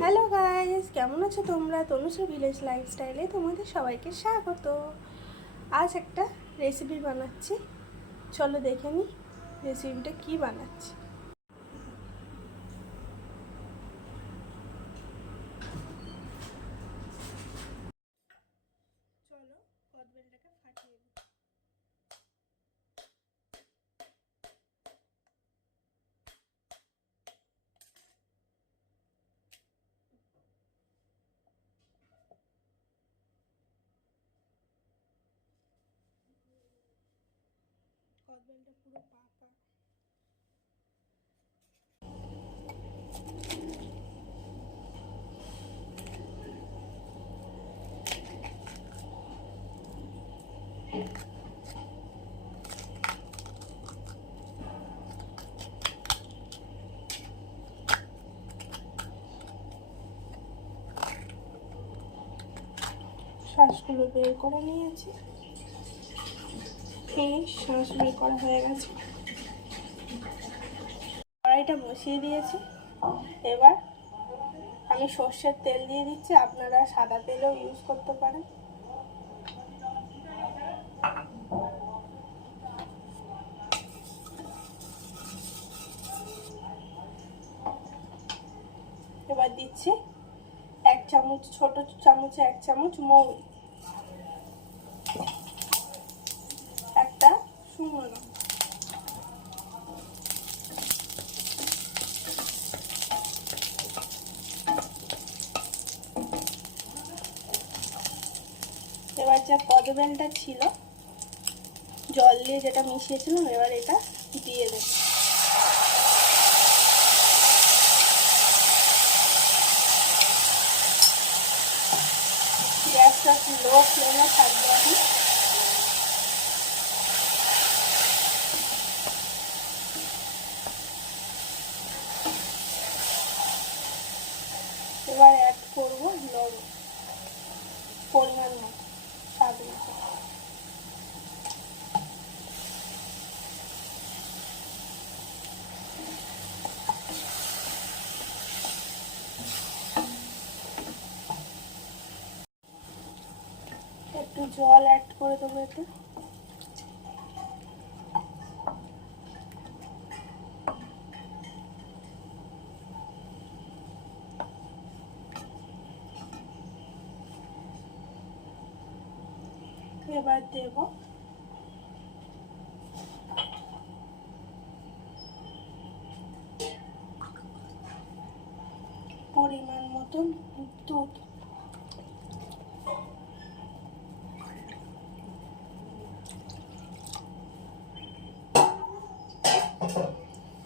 Hello guys কেমন আছো তোমরা? তনুশ্রী ভিলেজ লাইফস্টাইলে তোমাদের সবাইকে স্বাগত। আজ একটা রেসিপি বানাচ্ছি। চলো দেখে নিই রেসিপিটা কী বানাচ্ছি। কদবেলটা পুরো পাকা। শ্বাসগুলো বের করে নিয়েছি। এই শ্বাস বের করা হয়ে গেছে। কড়াইটা বসিয়ে দিয়েছি। এবার আমি সর্ষের তেল দিয়ে দিচ্ছি। আপনারা সাদা তেলও ইউজ করতে পারেন। এবার দিচ্ছি এক চামচ, ছোট চামচে এক চামচ মৌরি। এবার যা কদবেলটা ছিল, জল দিয়ে যেটা মিশিয়েছিলাম, এবার এটা দিয়ে দেব। গ্যাসটা লো ফ্লেমে থাকবে এখন। এবার অ্যাড করব লবণ, পরিমাণ মতো। স্বাদ মতো একটু জল অ্যাড করে দেবো এতে। এবার দেব পরিমাণ মতন দুধ।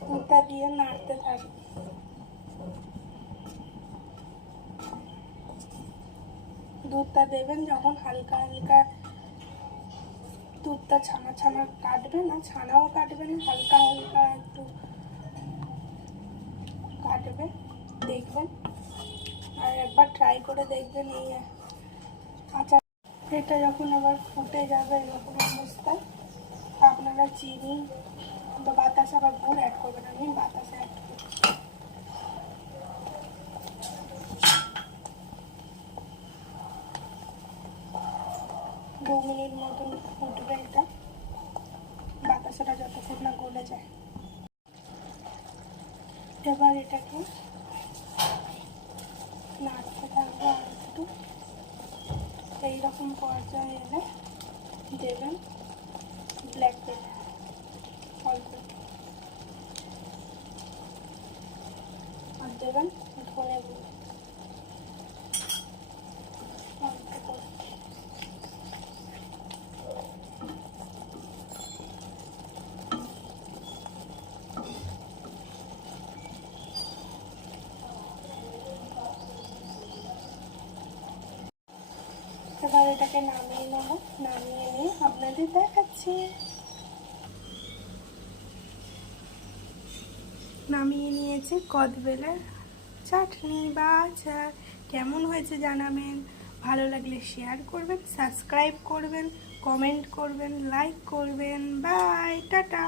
দুধটা দিয়ে নাড়তে থাকবে দুধটা দেবেন যখন হালকা হালকা দুধটা ছানা ছানা কাটবে না, ছানাও কাটবে না, হালকা হালকা একটু কাটবে, দেখবেন। আর একবার ট্রাই করে দেখবেন এই আচার। এটা যখন আবার ফুটে যাবে এরকম অবস্থায়, আপনারা চিনি বা বাতাসা বা গুড় অ্যাড করবেন। আমি বাতাসা অ্যাড দু মিনিট মতন ফুটবে এটা। বাতাসাটা যতক্ষণ না গলে যায়। এবার এটাকে নাড়তে থাকব আর একটু। এইরকম পর্যায়ে এলে দেবেন ব্ল্যাক পেপার অল্প একটু। আর দেবেন ধনে গুঁড়ো অল্প করে এবার এটাকে নামিয়ে নেব। নামিয়ে নিয়ে আপনাদের দেখাচ্ছি। নামিয়ে নিয়েছে কদবেলার চাটনি বা আচার। কেমন হয়েছে জানাবেন? ভালো লাগলে শেয়ার করবেন সাবস্ক্রাইব করবেন কমেন্ট করবেন লাইক করবেন। Bye tata.